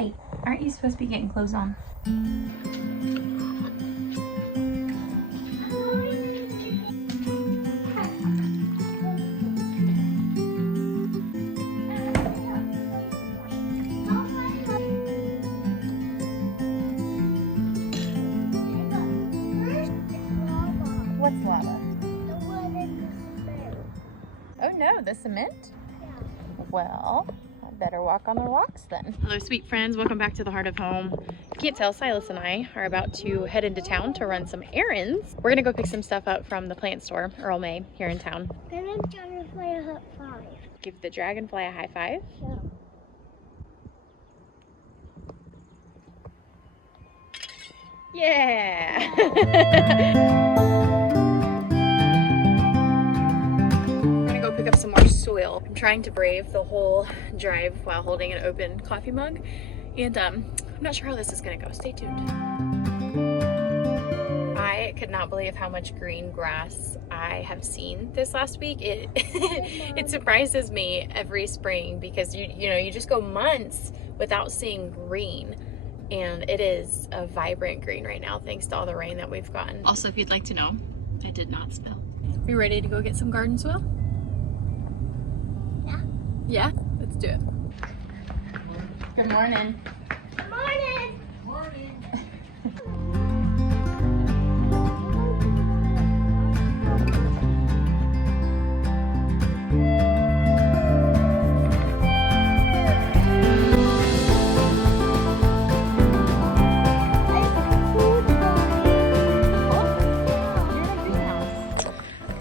Hey, aren't you supposed to be getting clothes on? What's lava? Oh no, the cement? Yeah. Well, I better walk on the rocks then. Hello sweet friends, welcome back to the heart of home. If you can't tell, Silas and I are about to head into town to run some errands. We're gonna go pick some stuff up from the plant store, Earl May, here in town. Can I dragonfly a high five? Give the dragonfly a high five. Yeah. Yeah! Pick up some more soil. I'm trying to brave the whole drive while holding an open coffee mug, and I'm not sure how this is gonna go. Stay tuned. I could not believe how much green grass I have seen this last week. It surprises me every spring because you know you just go months without seeing green, and it is a vibrant green right now thanks to all the rain that we've gotten. Also, if you'd like to know, I did not spill. We ready to go get some garden soil? Yeah, let's do it. Good morning. Good morning. Morning.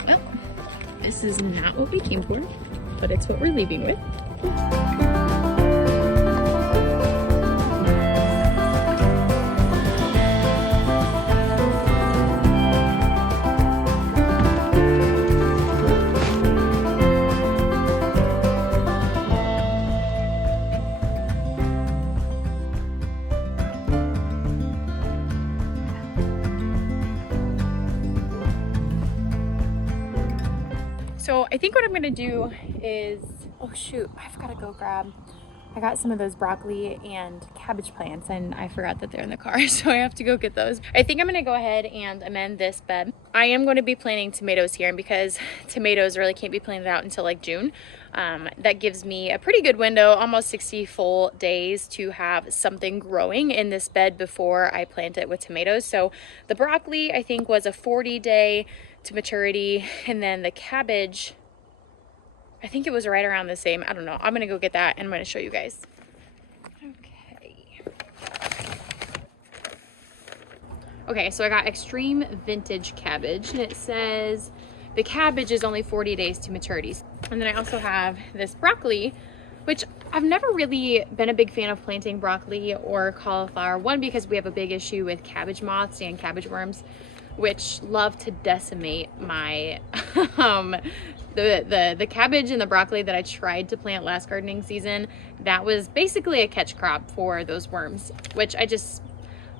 Well, this is not what we came for, but it's what we're leaving with. So I think what I'm gonna do is, oh shoot, I've gotta go grab, I got some of those broccoli and cabbage plants and I forgot that they're in the car, so I have to go get those. I think I'm gonna go ahead and amend this bed. I am going to be planting tomatoes here, and because tomatoes really can't be planted out until like June, that gives me a pretty good window, almost 60 full days to have something growing in this bed before I plant it with tomatoes. So the broccoli I think was a 40-day to maturity, and then the cabbage, I think it was right around the same. I don't know. I'm gonna go get that and I'm gonna show you guys. Okay, so I got extreme vintage cabbage, and it says the cabbage is only 40 days to maturity. And then I also have this broccoli, which I've never really been a big fan of planting broccoli or cauliflower. One, because we have a big issue with cabbage moths and cabbage worms, which love to decimate my the cabbage and the broccoli that I tried to plant last gardening season. That was basically a catch crop for those worms, which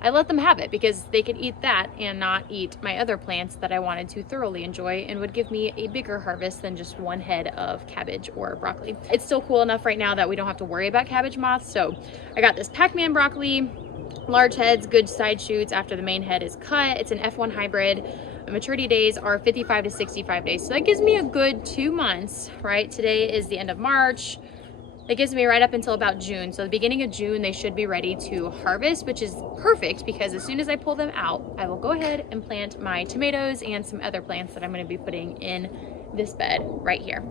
I let them have it because they could eat that and not eat my other plants that I wanted to thoroughly enjoy and would give me a bigger harvest than just one head of cabbage or broccoli. It's still cool enough right now that we don't have to worry about cabbage moths. So I got this Pac-Man broccoli, large heads, good side shoots after the main head is cut. It's an F1 hybrid. The maturity days are 55 to 65 days. So that gives me a good 2 months, right? Today is the end of March. It gives me right up until about June. So the beginning of June, they should be ready to harvest, which is perfect because as soon as I pull them out, I will go ahead and plant my tomatoes and some other plants that I'm going to be putting in this bed right here.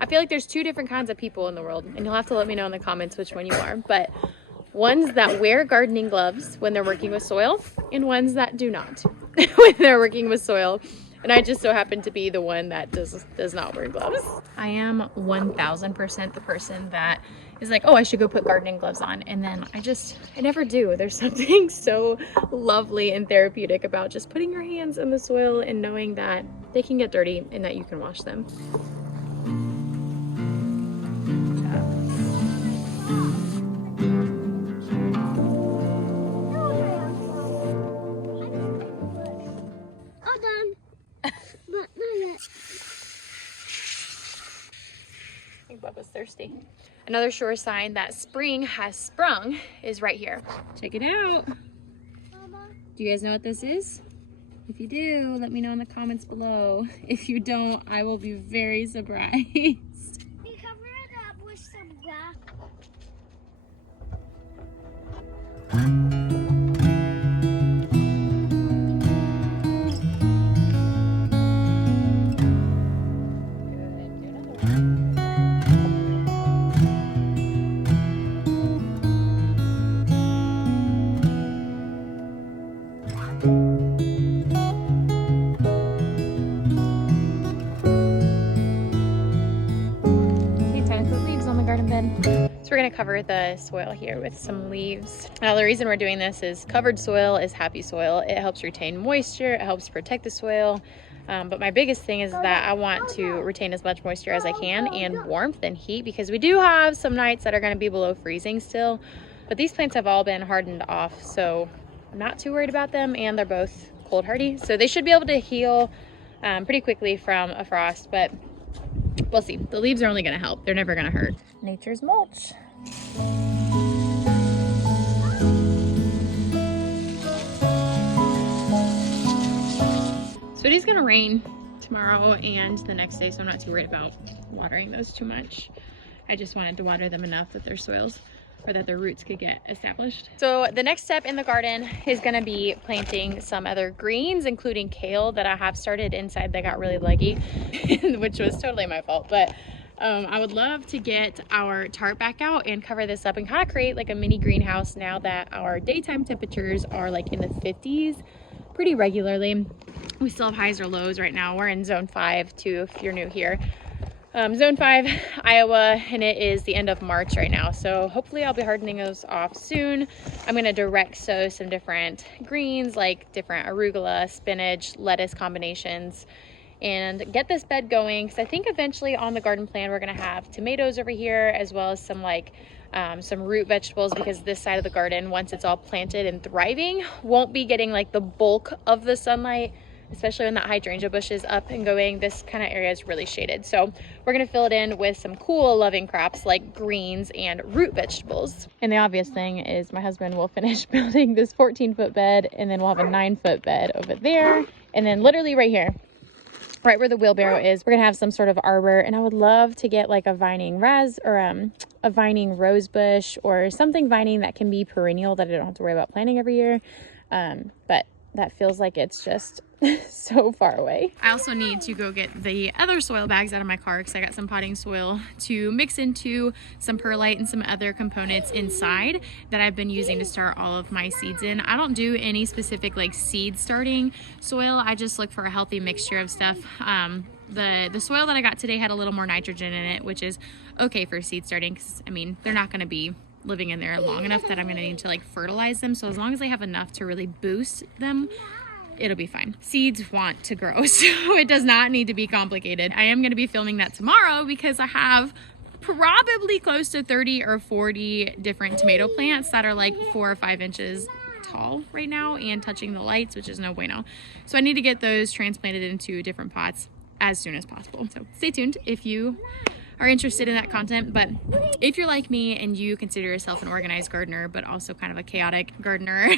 I feel like there's two different kinds of people in the world, and you'll have to let me know in the comments which one you are, but ones that wear gardening gloves when they're working with soil and ones that do not when they're working with soil. And I just so happen to be the one that does not wear gloves. I am 1000% the person that is like, oh, I should go put gardening gloves on. And then I never do. There's something so lovely and therapeutic about just putting your hands in the soil and knowing that they can get dirty and that you can wash them. All done. But not yet. I think Bubba's thirsty. Another sure sign that spring has sprung is right here. Check it out. Mama. Do you guys know what this is? If you do, let me know in the comments below. If you don't, I will be very surprised. We cover it up with some grass. So we're gonna cover the soil here with some leaves. Now the reason we're doing this is covered soil is happy soil. It helps retain moisture, it helps protect the soil. But my biggest thing is that I want to retain as much moisture as I can and warmth and heat, because we do have some nights that are gonna be below freezing still, but these plants have all been hardened off, so I'm not too worried about them, and they're both cold hardy. So they should be able to heal pretty quickly from a frost, but we'll see. The leaves are only gonna help. They're never gonna hurt. Nature's mulch. So it is gonna rain tomorrow and the next day, so I'm not too worried about watering those too much. I just wanted to water them enough with their soils, or that their roots could get established. So the next step in the garden is gonna be planting some other greens, including kale that I have started inside that got really leggy, which was totally my fault. But I would love to get our tarp back out and cover this up and kind of create like a mini greenhouse now that our daytime temperatures are like in the 50s pretty regularly. We still have highs or lows right now. We're in zone 5 too, if you're new here. Zone 5, Iowa, and it is the end of March right now. So hopefully I'll be hardening those off soon. I'm gonna direct sow some different greens, like different arugula, spinach, lettuce combinations, and get this bed going. Because I think eventually on the garden plan, we're gonna have tomatoes over here, as well as some like some root vegetables, because this side of the garden, once it's all planted and thriving, won't be getting like the bulk of the sunlight, especially when that hydrangea bush is up and going. This kind of area is really shaded. So we're gonna fill it in with some cool loving crops like greens and root vegetables. And the obvious thing is my husband will finish building this 14-foot bed, and then we'll have a 9-foot bed over there. And then literally right here, right where the wheelbarrow is, we're gonna have some sort of arbor. And I would love to get like a vining a vining rose bush or something vining that can be perennial, that I don't have to worry about planting every year. But that feels like it's just so far away. I also need to go get the other soil bags out of my car, because I got some potting soil to mix into some perlite and some other components inside that I've been using to start all of my seeds in. I don't do any specific like seed starting soil. I just look for a healthy mixture of stuff. The soil that I got today had a little more nitrogen in it, which is okay for seed starting, because I mean, they're not gonna be living in there long enough that I'm gonna need to like fertilize them. So as long as I have enough to really boost them, it'll be fine. Seeds want to grow, so it does not need to be complicated. I am gonna be filming that tomorrow, because I have probably close to 30 or 40 different tomato plants that are like 4 or 5 inches tall right now and touching the lights, which is no bueno. So I need to get those transplanted into different pots as soon as possible. So stay tuned if you are interested in that content. But if you're like me and you consider yourself an organized gardener but also kind of a chaotic gardener,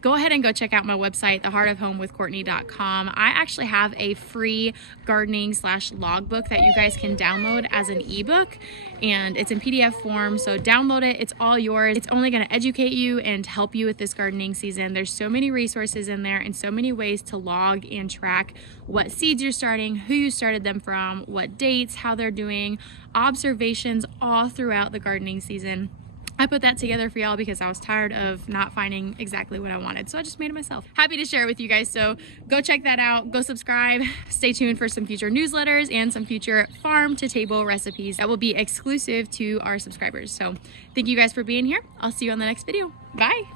go ahead and go check out my website, theheartofhomewithcourtney.com. I actually have a free gardening / logbook that you guys can download as an ebook, and it's in PDF form, so download it. It's all yours. It's only going to educate you and help you with this gardening season. There's so many resources in there and so many ways to log and track what seeds you're starting, who you started them from, what dates, how they're doing, observations all throughout the gardening season. I put that together for y'all because I was tired of not finding exactly what I wanted. So I just made it myself. Happy to share it with you guys. So go check that out. Go subscribe. Stay tuned for some future newsletters and some future farm to table recipes that will be exclusive to our subscribers. So thank you guys for being here. I'll see you on the next video. Bye.